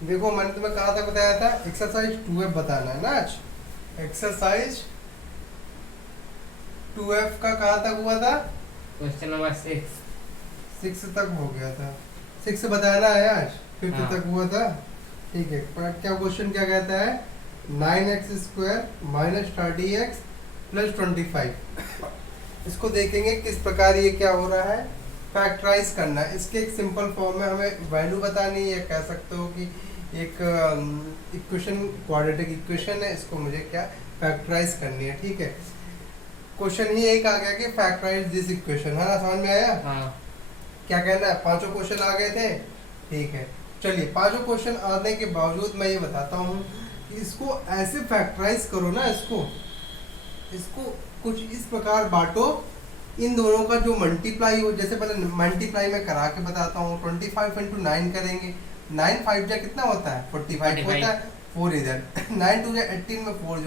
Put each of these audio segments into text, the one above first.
देखो मैंने तुम्हें कहा था, बताया था एक्सरसाइज 2F बताना है ना आज। एक्सरसाइज 2F का कहाँ तक हुआ था? Question number 6। 6 तक हो गया था। 6 बताना है आज, 5th हाँ। तक हुआ था। ठीक है, पर क्या क्वेश्चन क्या कहता है? 9x² minus 30x plus 25। इसको देखेंगे किस प्रकार ये क्या हो रहा है, फैक्टराइज करना है। इसके एक सिंपल फॉर्म में हमें वैल्यू बतानी है, या कह सकते हो कि एक इक्वेशन, क्वाड्रेटिक इक्वेशन है, इसको मुझे क्या फैक्टराइज करनी है। ठीक है, क्वेश्चन ही एक आ गया कि फैक्टराइज दिस इक्वेशन, है ना? समझ में आया? हाँ। क्या कहना है? पांचों क्वेश्चन आ गए थे। ठीक है, चलिए पांचों क्वेश्चन आने के बावजूद मैं ये बताता हूँ कि इसको ऐसे फैक्टराइज करो ना, इसको इसको कुछ इस प्रकार बांटो, इन दोनों का जो मल्टीप्लाई हो, जैसे पहले मल्टीप्लाई में करा के बताता हूँ। 25 इंटू 9 करेंगे, 9 5 जा कितना होता है? 45 होता है। 4 इधर 9 2 जा 18 में 4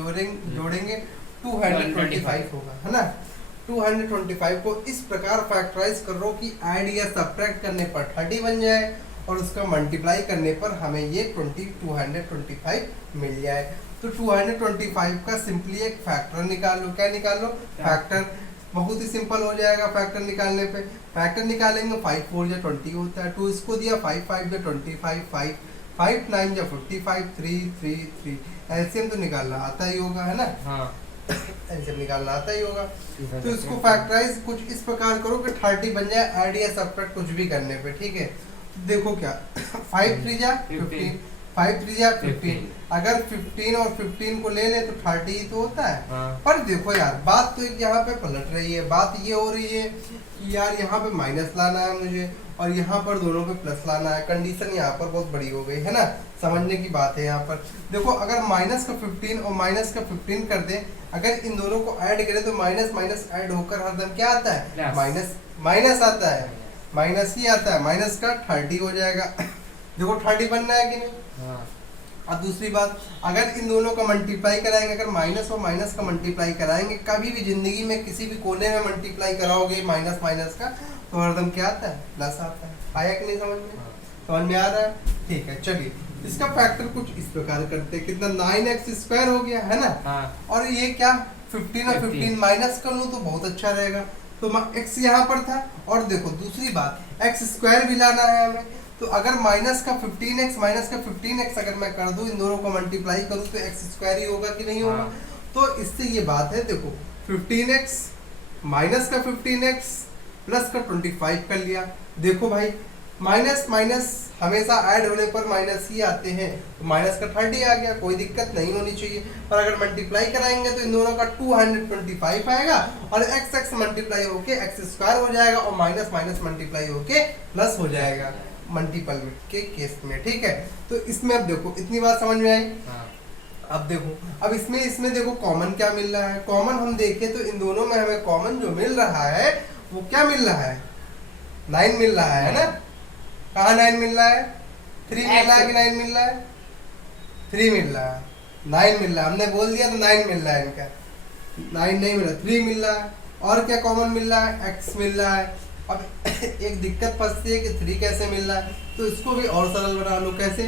जोड़ेंगे 225 होगा, है ना? 225 को इस प्रकार फैक्टराइज करो कि ऐड या सब्ट्रैक्ट करने पर 30 बन जाए, और उसका मल्टीप्लाई करने पर हमें ये 225 मिल जाए। तो 225 का सिंपली एक फैक्टर निकाल लो। क्या निकाल लो? फैक्टर। बहुत ही सिंपल हो जाएगा फैक्टर निकालने पे। फैक्टर निकालेंगे, 5 4 या 20 होता है, 2 इसको दिया, 5 5 या 25, 5 5 9 या 45, 3 3 3। एलसीएम तो निकालना आता ही होगा, है ना? हाँ। एलसीएम निकालना आता ही होगा। तो इसको फैक्टराइज कुछ इस प्रकार करो कि 30 बन जाए, ऐड या सब्ट्रैक्ट कुछ भी करने पे। ठीक है, तो देखो क्या 5 3 जा 15, 5 3 जा 15। अगर 15 और 15 को ले लें तो 30 ही तो होता है। हाँ। पर देखो यार, बात तो एक यहाँ पे पलट रही है। बात ये हो रही है कि यार यहाँ पे माइनस लाना है मुझे, और यहाँ पर दोनों पे प्लस लाना है। कंडीशन यहाँ पर बहुत बड़ी हो गई है ना, समझने की बात है यहाँ पर। देखो, अगर माइनस का 15 और माइनस का 15 कर दें, अगर इन दोनों को ऐड करें तो माइनस माइनस ऐड होकर हरदम क्या आता है? माइनस माइनस आता है, माइनस ही आता है। माइनस का 30 हो जाएगा। देखो 30 बनना है कि नहीं? हाँ। अब दूसरी बात, अगर इन दोनों का मल्टीप्लाई कराएंगे, अगर माइनस और माइनस का मल्टीप्लाई कराएंगे, कभी भी जिंदगी में किसी भी कोने में मल्टीप्लाई कराओगे माइनस माइनस का, तो हरदम क्या आता है? प्लस आता है। आया कि नहीं समझ में? समझ में आ रहा है? ठीक है, चलिए इसका फैक्टर कुछ इस प्रकार करते हैं। कितना? 9x² हो गया, है ना? हाँ। और ये क्या 15 और 15 माइनस कर लूँ तो बहुत अच्छा रहेगा। तो x यहाँ पर था, और देखो दूसरी बात, x² भी लाना है हमें। तो अगर माइनस का 15x माइनस का 15x अगर मैं कर दूं, इन दोनों को मल्टीप्लाई करूं, तो x² ही होगा कि नहीं होगा? तो इससे ये बात है, देखो 15x माइनस का 15x प्लस का 25 कर लिया। देखो भाई, माइनस माइनस हमेशा ऐड होने पर माइनस ही आते हैं, तो माइनस का 30 आ गया, कोई दिक्कत नहीं होनी चाहिए। पर अगर मल्टीप्लाई कराएंगे तो इन दोनों का 225 आएगा, और x मल्टीप्लाई होके x² हो जाएगा, और माइनस माइनस मल्टीप्लाई होके प्लस हो जाएगा मल्टीपल के केस में। ठीक है, तो इसमें अब देखो, इतनी बात समझ में आई? हाँ। अब देखो, अब इसमें देखो कॉमन क्या मिल रहा है। कॉमन हम देखें तो इन दोनों में हमें कॉमन जो मिल रहा है वो क्या मिल रहा है? 9 मिल रहा है ना? कहाँ 9 मिल रहा है? 3 मिल रहा है कि 9 मिल रहा है? 3 मिल रहा है, 9 मिल रहा है। हमने बोल दिया तो 9 मिल रहा है इनका। 9 नहीं मिल रहा, 3 मिल रहा है। और क्या कॉमन मिल रहा है? x मिल रहा है। अब एक दिक्कत फंसती है कि 3 कैसे मिल रहा है, तो इसको भी और सरल बना लो। कैसे?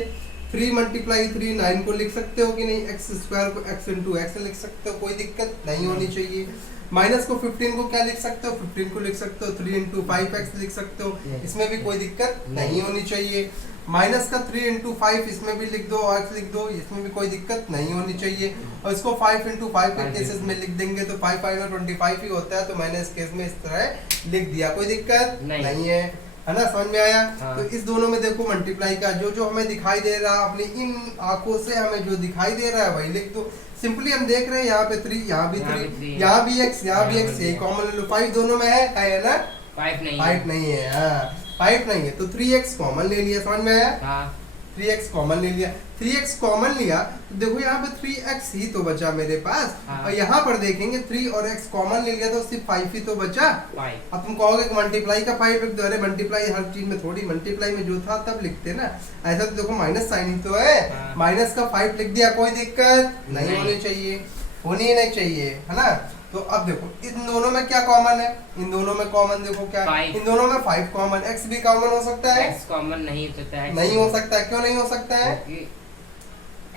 3 मल्टीप्लाई 3 9 को लिख सकते हो कि नहीं? x² को x इंटू x लिख सकते हो, कोई दिक्कत नहीं होनी चाहिए। माइनस को 15 को क्या लिख सकते हो? 15 को लिख सकते हो 3 इंटू 5x लिख सकते हो, इसमें भी कोई दिक्कत नहीं होनी चाहिए। माइनस का 3 इंटू 5 इसमें भी लिख दो, और x लिख दो, इसमें भी कोई दिक्कत नहीं होनी चाहिए। और इसको 5 इंटू 5 के केसेस में लिख देंगे तो 5 5 में 25 ही होता है, तो मैंने इस केस में इस तरह लिख दिया, कोई दिक्कत नहीं है ना? समझ में आया? हाँ। तो इस दोनों में देखो मल्टीप्लाई का जो जो हमें दिखाई दे रहा है, अपनी इन आंखों से हमें जो दिखाई दे रहा है वही लिख दो। सिंपली हम देख रहे हैं यहाँ पे 3, यहाँ भी 3, यहाँ भी x, यहाँ भी x, यही कॉमन ले लो। 5 दोनों में है ना? 5 नहीं 5 नहीं है, हाँ 5 नहीं है, तो 3x कॉमन ले लिया। समझ में आया? हाँ। 3x कॉमन ले लिया। 3x कॉमन लिया तो देखो यहाँ पे 3x ही तो बचा मेरे पास। हाँ। और यहाँ पर देखेंगे 3 और x कॉमन ले लिया तो सिर्फ 5 ही तो बचा। 5। अब तुम कहोगे कि मल्टीप्लाई का 5 लिख दो। अरे मल्टीप्लाई हर चीज में थोड़ी, मल्टीप्लाई में जो था तब लिखते ना। ऐसा तो देखो माइनस साइन ही तो है। माइनस का 5 लिख दिया, कोई दिक्कत नहीं होनी चाहिए, होनी ही नहीं चाहिए, है ना? तो अब देखो इन दोनों में क्या कॉमन है, इन दोनों में कॉमन देखो क्या है, 5 इन दोनों में 5 कॉमन, x भी कॉमन हो सकता है, x कॉमन नहीं हो सकता है, नहीं हो सकता है, क्यों नहीं हो सकता है, क्योंकि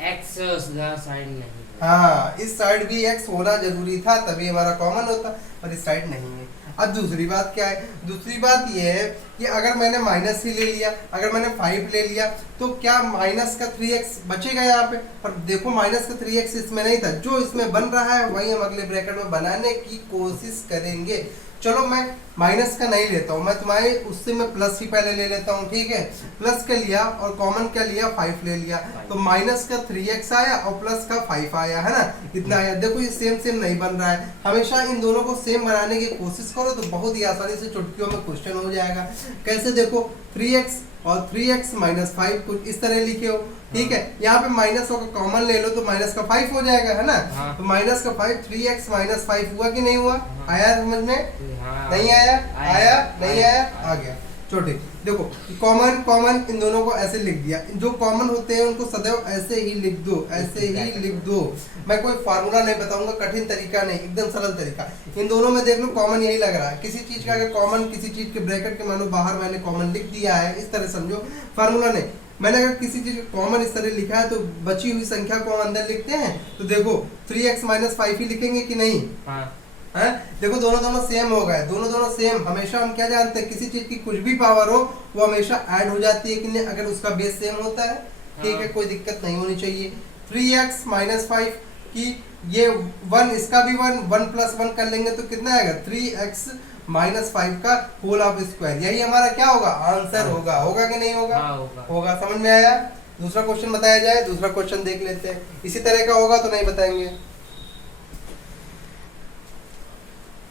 x उसका साइड नहीं है। हाँ इस साइड भी x होना जरूरी था तभी हमारा कॉमन होता, और इस साइड नहीं है। अब दूसरी बात क्या है, दूसरी बात ये है कि अगर मैंने माइनस ही ले लिया, अगर मैंने 5 ले लिया तो क्या माइनस का 3x बचेगा यहाँ पे, पर देखो माइनस का 3x इसमें नहीं था, जो इसमें बन रहा है वही हम अगले ब्रैकेट में बनाने की कोशिश करेंगे। चलो मैं माइनस का नहीं लेता हूँ, मैं तुम्हारे उससे मैं प्लस ही पहले ले लेता हूँ, ठीक है, प्लस का लिया और कॉमन क्या लिया 5 ले लिया, तो माइनस का 3x आया और प्लस का 5 आया, है ना, इतना आया। देखो ये सेम सेम नहीं बन रहा है, हमेशा इन दोनों को सेम बनाने की कोशिश करो तो बहुत ही आसानी से चुटकियों में क्वेश्चन हो जाएगा। कैसे देखो 3x और 3x माइनस 5 कुछ इस तरह लिखे हो, ठीक है, यहाँ पे माइनस होगा कॉमन ले लो तो माइनस का 5 हो जाएगा, है ना, हाँ। तो माइनस का 5 3x माइनस 5 हुआ कि नहीं हुआ, हाँ। आया समझ में, हाँ। नहीं आया, आया नहीं आया, आया। आ गया। छोटे देखो कॉमन कॉमन इन दोनों को ऐसे लिख दिया, जो कॉमन होते हैं उनको सदैव ऐसे ही लिख दो, ऐसे ही लिख दो। मैं कोई फार्मूला नहीं बताऊंगा, कठिन तरीका नहीं, एकदम सरल तरीका। इन दोनों में देख लो कॉमन यही लग रहा है, किसी चीज का अगर कॉमन किसी चीज के ब्रैकेट के मानो बाहर मैंने कॉमन लिख दिया है, इस तरह समझो, फार्मूला नहीं, मैंने अगर किसी चीज का कॉमन इस तरह लिखा है तो बची हुई संख्या को अंदर लिखते हैं, तो देखो 3x माइनस 5 ही लिखेंगे कि नहीं, हाँ। है? देखो दोनों दोनों सेम हो गए, दोनों दोनों सेम। हमेशा हम क्या जानते हैं, किसी चीज की कुछ भी पावर हो वो हमेशा ऐड हो जाती है कि नहीं, अगर उसका बेस सेम होता है, ठीक है, कोई दिक्कत नहीं होनी चाहिए। 3x माइनस 5 की ये 1, इसका भी 1 प्लस 1 कर लेंगे तो कितना आएगा 3x माइनस 5 का होल ऑफ स्क्वायर, यही हमारा क्या होगा आंसर होगा, होगा कि नहीं होगा, हाँ, होगा। होगा। समझ में आया। दूसरा क्वेश्चन बताया जाए, दूसरा क्वेश्चन देख लेते हैं, इसी तरह का होगा तो नहीं बताएंगे।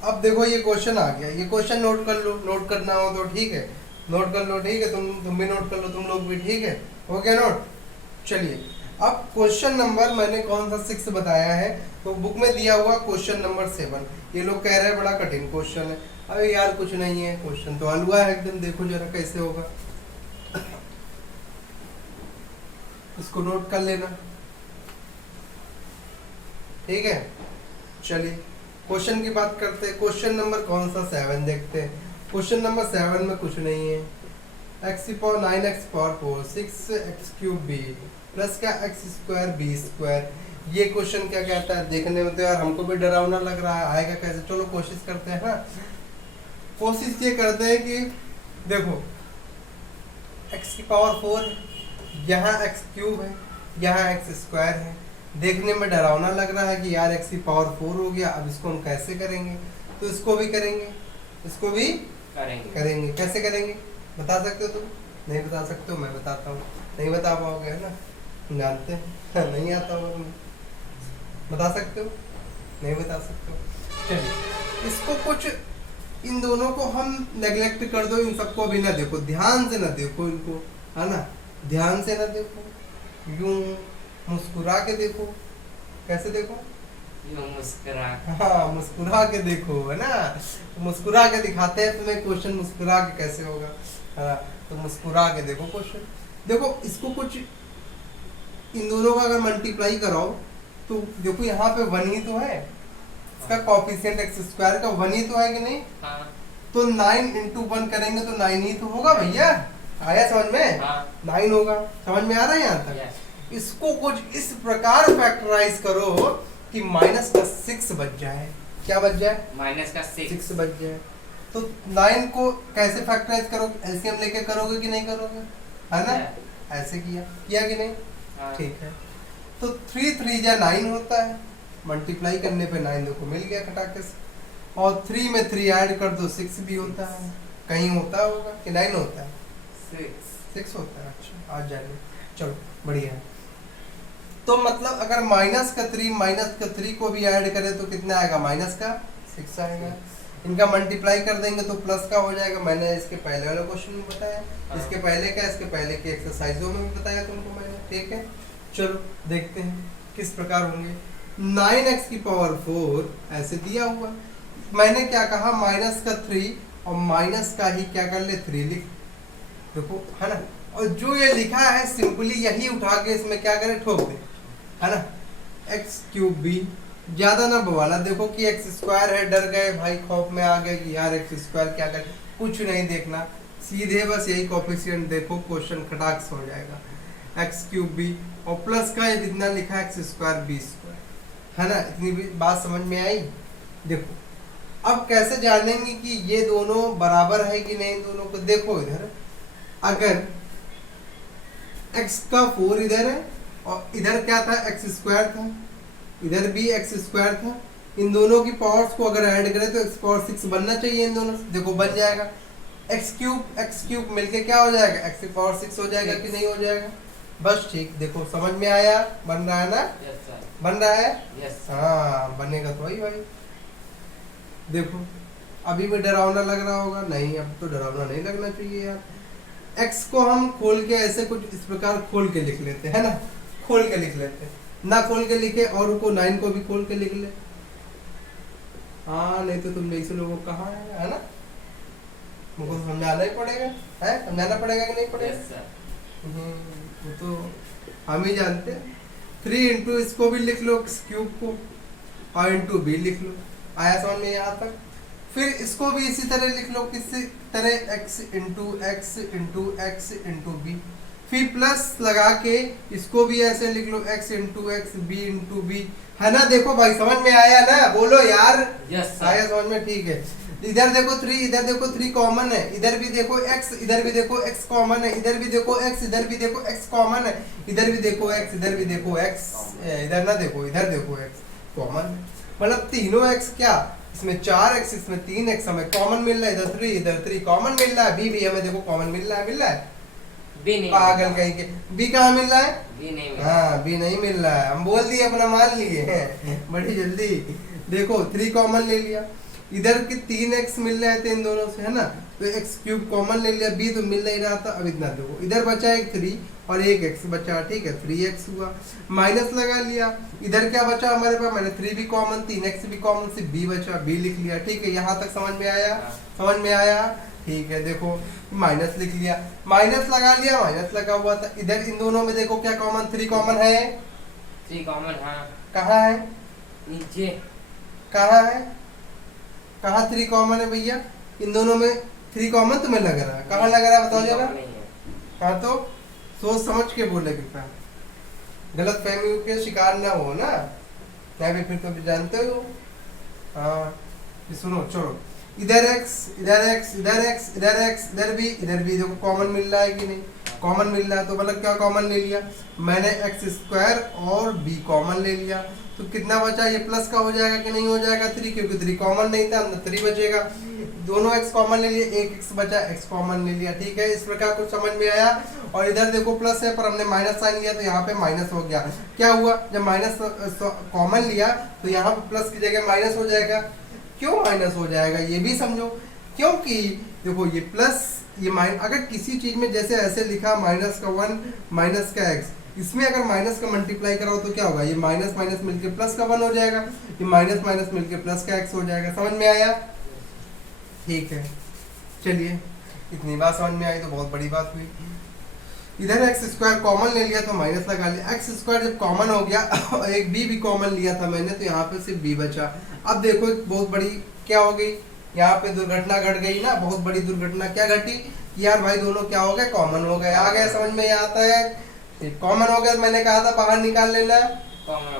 अब देखो ये क्वेश्चन आ गया, ये क्वेश्चन नोट कर लो, नोट करना हो तो ठीक है, नोट कर लो, ठीक है, तुम भी नोट कर लो, तुम लोग भी, ठीक है, हो गया नोट। चलिए अब क्वेश्चन नंबर मैंने कौन सा 6 बताया है, तो बुक में दिया हुआ क्वेश्चन नंबर 7। ये लोग कह रहे हैं बड़ा कठिन क्वेश्चन है, अरे यार कुछ नहीं है, क्वेश्चन तो हलवा है एकदम, देखो जरा कैसे होगा, इसको नोट कर लेना, ठीक है। चलिए क्वेश्चन की बात करते हैं, क्वेश्चन नंबर कौन सा 7 देखते हैं। क्वेश्चन नंबर 7 में कुछ नहीं है, x की power 9x power 4 6x cube b plus का x स्क्वायर b स्क्वायर। ये क्वेश्चन क्या कहता है, देखने में तो यार हमको भी डरावना लग रहा है, आएगा कैसे, चलो कोशिश करते हैं ना। कोशिश ये करते हैं कि देखो x की पावर 4 है, यहाँ x क्यूब है, यहाँ x स्क्वायर है, देखने में डरावना लग रहा है कि यार x की पावर 4 हो गया, अब इसको हम कैसे करेंगे, तो इसको भी करेंगे, इसको भी करेंगे। कैसे करेंगे बता सकते हो तुम, नहीं बता सकते हो, मैं बताता हूँ, नहीं बता पाओगे, है ना, जानते हैं नहीं आता होगा तुम्हें, बता सकते हो, नहीं बता सकते हो। चलिए इसको कुछ इन दोनों को हम नेग्लेक्ट कर दो, इन सबको भी ना देखो, ध्यान से ना देखो इनको, है ना, ध्यान से ना देखो, यूं मुस्कुरा के देखो, कैसे देखो, यूं मुस्कुरा, हाँ मुस्कुरा के देखो, है ना, तो मुस्कुरा के दिखाते हैं तुम्हें क्वेश्चन, मुस्कुरा के कैसे होगा, है ना, तो मुस्कुरा के देखो क्वेश्चन। देखो इसको कुछ इन दोनों का अगर मल्टीप्लाई कराओ तो देखो यहाँ पे 1 ही तो है, इसका कोफिशिएंट x स्क्वायर का 1 ही तो है कि नहीं, हाँ। तो 9 इंटू 1 करेंगे तो 9 ही तो होगा भैया, आया समझ में, हाँ। 9 होगा, समझ में आ रहा है यहाँ तक। Yes. इसको कुछ इस प्रकार फैक्टराइज करो कि माइनस का 6 बच जाए, क्या बच जाए, माइनस का 6 बच जाए। तो 9 को कैसे फैक्टराइज करोगे, एलसीएम लेके करोगे कि नहीं करोगे, है ना, ऐसे किया कि नहीं, हाँ। ठीक है। तो 3 3 जा 9 होता है, मल्टीप्लाई करने पे 9 देखो मिल गया खटाके से, और 3 में 3 ऐड कर दो 6 भी होता है, कहीं होता होगा कि 9 होता है, 6 होता है, अच्छा आज जानिए, चलो बढ़िया है। तो मतलब अगर माइनस का 3 को भी ऐड करें तो कितना आएगा, माइनस का 6 आएगा। इनका मल्टीप्लाई कर देंगे तो प्लस का हो जाएगा, मैंने इसके पहले वाले क्वेश्चन में बताया, इसके पहले का, इसके पहले की एक्सरसाइजों में भी बताया तुमको मैंने, ठीक है। चलो देखते हैं किस प्रकार होंगे। 9x की पावर 4 ऐसे दिया हुआ, मैंने क्या कहा, माइनस का 3 और माइनस का ही क्या कर ले 3 लिख, देखो है ना, और जो ये लिखा है सिंपली यही उठा के इसमें क्या करें, ठोक दे, है ना, x क्यूब b ज्यादा ना बवाला, देखो कि एक्स स्क्वायर है, डर गए भाई, खौफ में आ गए कि यार एक्स स्क्वायर क्या करे, कुछ नहीं देखना, सीधे बस यही कोफिशिएंट देखो, क्वेश्चन खटाक से हो जाएगा। एक्स क्यूब बी और प्लस का ये जितना लिखा है एक्स स्क्वायर बी स्क्वायर, है ना। इतनी भी बात समझ में आई। देखो अब कैसे जानेंगे कि ये दोनों बराबर है कि नहीं दोनों को, देखो इधर अगर x का 4 इधर है और इधर क्या था एक्स स्क्वायर था, इधर भी एक्स स्क्वायर था, इन दोनों की पावर्स को अगर ऐड करें तो एक्स पावर 6 बनना चाहिए इन दोनों से, देखो बन जाएगा। एक्स क्यूब मिलके क्या हो जाएगा, एक्स की पावर 6 हो जाएगा कि नहीं हो जाएगा, बस ठीक। देखो समझ में आया, बन रहा है ना, यस सर, बन रहा है, यस हाँ बनेगा तो वही भाई। देखो अभी भी डरावना लग रहा होगा, नहीं अब तो डरावना नहीं लगना चाहिए यार। एक्स को हम खोल के ऐसे कुछ इस प्रकार खोल के लिख लेते हैं ना, खोल के लिख लेते हैं, ना खोल के लिखे और को 9 को भी खोल के लिख ले, हाँ नहीं तो तुम जैसे लोगों को कहा है ना, मुझको समझाना ही पड़ेगा, है समझाना पड़ेगा कि नहीं पड़ेगा। यस सर, वो तो हम ही जानते हैं। 3 इंटू इसको भी लिख लो एक्स क्यूब को और इंटू बी लिख लो, आया समझ में यहाँ तक। फिर इसको भी इसी तरह लिख लो, किसी तरह x into x into x into B, फिर प्लस लगा के इसको भी ऐसे लिख लो x into x B into B, है ना। देखो भाई समझ में आया ना, बोलो यार यस सर, आया समझ में, ठीक है। इधर देखो 3, इधर देखो 3 कॉमन है, इधर भी देखो x, इधर भी देखो x कॉमन है, इधर भी देखो x, इधर भी देखो x कॉमन है, इधर भी देखो x, इधर भी देखो x, इधर ना देखो, इधर देखो x कॉमन, मतलब तीनों x क्या, इसमें 4x इसमें 3x हमें कॉमन मिल रहा है, इधर 3 कॉमन मिल रहा है, b भी हमें देखो कॉमन मिल रहा है, बी नहीं, पागल कहीं के, b कहाँ मिल रहा है, बी नहीं, हाँ b नहीं मिल रहा है, हम बोल दिए अपना मान लिए हैं बड़ी जल्दी। देखो 3 कॉमन ले लिया, इधर के 3x मिल रहे थे इन दोनों से, है ना, तो x क्यूब कॉमन ले लिया, b तो मिल नहीं रहा था, अब इतना देखो इधर बचा एक 3 और एक x बचा, ठीक है 3x हुआ, माइनस लगा लिया, इधर क्या बचा हमारे पास, मैंने 3 भी कॉमन 3x भी कॉमन से b बचा, b लिख लिया, ठीक है यहाँ तक समझ में आया, समझ में आया, ठीक है। देखो माइनस लिख लिया, माइनस लगा लिया, माइनस लगा हुआ था, इधर इन दोनों में देखो क्या कॉमन, 3 कॉमन है, 3 कॉमन, हाँ कहाँ है, नीचे, कहाँ है, कहाँ 3 कॉमन है भैया, इन दोनों में 3 कॉमन तुम्हें लग रहा है, कहाँ लग रहा है बताओ जरा, हाँ तो सोच समझ के बोले कृपया, गलत फहमी के शिकार ना हो ना, क्या भी फिर तो भी जानते हो। हाँ ये सुनो चलो, इधर x इधर x इधर x इधर x इधर भी देखो कॉमन मिल रहा है कि नहीं, कॉमन मिल रहा है, तो मतलब क्या कॉमन ले लिया मैंने, एक्स स्क्वायर और b कॉमन ले लिया, तो कितना बचा, ये प्लस का हो जाएगा कि नहीं हो जाएगा 3, क्योंकि 3 कॉमन नहीं था, 3 बचेगा, दोनों x कॉमन ले लिए, एक x बचा, x कॉमन ले लिया, ठीक है। इस प्रकार कुछ समझ में आया। और इधर देखो प्लस है पर हमने माइनस साइन लिया तो यहाँ पे माइनस हो गया, क्या हुआ जब माइनस कॉमन लिया तो यहाँ पे प्लस की जगह माइनस हो जाएगा, क्यों माइनस हो जाएगा ये भी समझो, क्योंकि देखो ये प्लस ये माइनस, अगर किसी चीज में जैसे ऐसे लिखा माइनस का 1 माइनस का x, इसमें अगर माइनस का मल्टीप्लाई कराओ तो क्या होगा, ये माइनस माइनस मिलके प्लस का 1 हो जाएगा, ये माइनस माइनस मिलके प्लस का x हो जाएगा, समझ में आया, ठीक है। चलिए इतनी बात समझ में आई तो बहुत बड़ी बात हुई। इधर एक्स स्क्वायर कॉमन ले लिया तो माइनस लगा लिया, एक्स स्क्वायर जब कॉमन हो गया एक बी भी कॉमन लिया था मैंने, तो यहाँ पे सिर्फ बी बचा। अब देखो एक बहुत बड़ी क्या हो गई, यहाँ पे दुर्घटना घट गई ना, बहुत बड़ी दुर्घटना। क्या घटी यार भाई, दोनों क्या हो गए, कॉमन हो गए, आ गए समझ में आता है, कॉमन हो गया, मैंने कहा था बाहर निकाल लेना,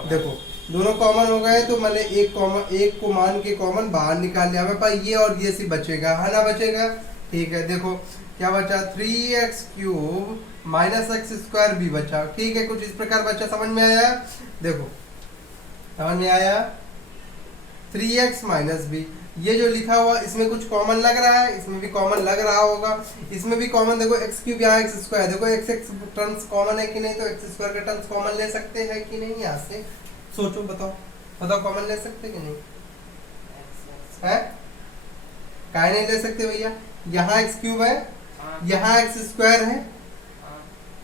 देखो दोनों कॉमन हो गए तो मैंने एक को मान के कॉमन बाहर निकाल लिया, मेरे पास ये और ये से बचेगा, है ना, बचेगा, ठीक है। देखो क्या बचा, 3x cube minus x square भी बचा, ठीक है, कुछ इस प्रकार बचा, समझ में आया, देखो समझ में आया, 3x माइनस बी, ये जो लिखा हुआ इसमें कुछ कॉमन लग रहा है, इसमें भी कॉमन लग रहा होगा, इसमें भी कॉमन, देखो एक्स क्यूब यहाँ एक्स स्क्वायर, देखो एक्स एक्स टर्म्स कॉमन है कि नहीं, तो एक्स स्क्वायर के टर्म्स कॉमन ले सकते हैं कि नहीं, यहाँ से सोचो, बताओ कॉमन ले सकते कि नहीं है, काहे नहीं ले सकते भैया, यहाँ एक्स क्यूब है, यहाँ एक्स स्क्वायर है,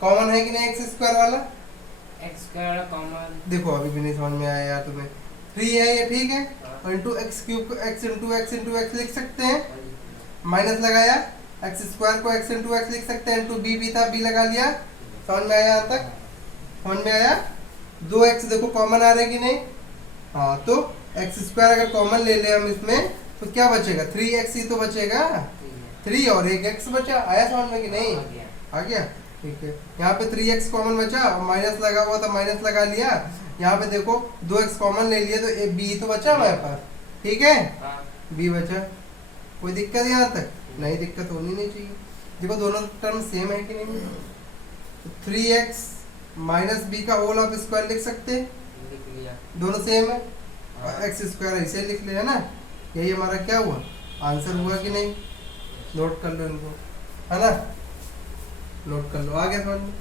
कॉमन है कि नहीं एक्स स्क्वायर वाला, एक्स स्क्वायर कॉमन, देखो अभी भी नहीं समझ में आया यार तुम्हें, 3 है ये, ठीक है, और इंटू एक्स क्यूब को एक्स इंटू एक्स लिख सकते हैं, माइनस लगाया, एक्स स्क्वायर को एक्स इंटू एक्स लिख सकते हैं, इंटू बी भी था, बी लगा लिया, समझ में आया यहाँ तक, समझ में आया। 2x देखो कॉमन आ रहे कि नहीं, हाँ तो एक्स स्क्वायर अगर कॉमन ले ले हम इसमें तो क्या बचेगा 3x ही तो बचेगा, 3 और एक x बचा। आया समझ में कि नहीं? आ गया। आ गया, ठीक है। यहाँ पे 3x कॉमन बचा और माइनस लगा हुआ था, माइनस लगा लिया। यहाँ पे देखो 2x कॉमन ले लिया तो b तो बचा हमारे पास, ठीक है, हाँ, b बचा। कोई दिक्कत यहाँ तक? नहीं, दिक्कत होनी नहीं चाहिए। देखो दोनों टर्म सेम है कि नहीं? तो 3x माइनस बी का होल ऑफ स्क्वायर लिख सकते हैं, लिख लिया। दोनों सेम है। हाँ। और एक्स स्क्वायर ऐसे लिख लिया ना, यही हमारा क्या हुआ, आंसर हुआ कि नहीं? नोट कर लो इनको, है ना, नोट कर लो। आ गया समझ में?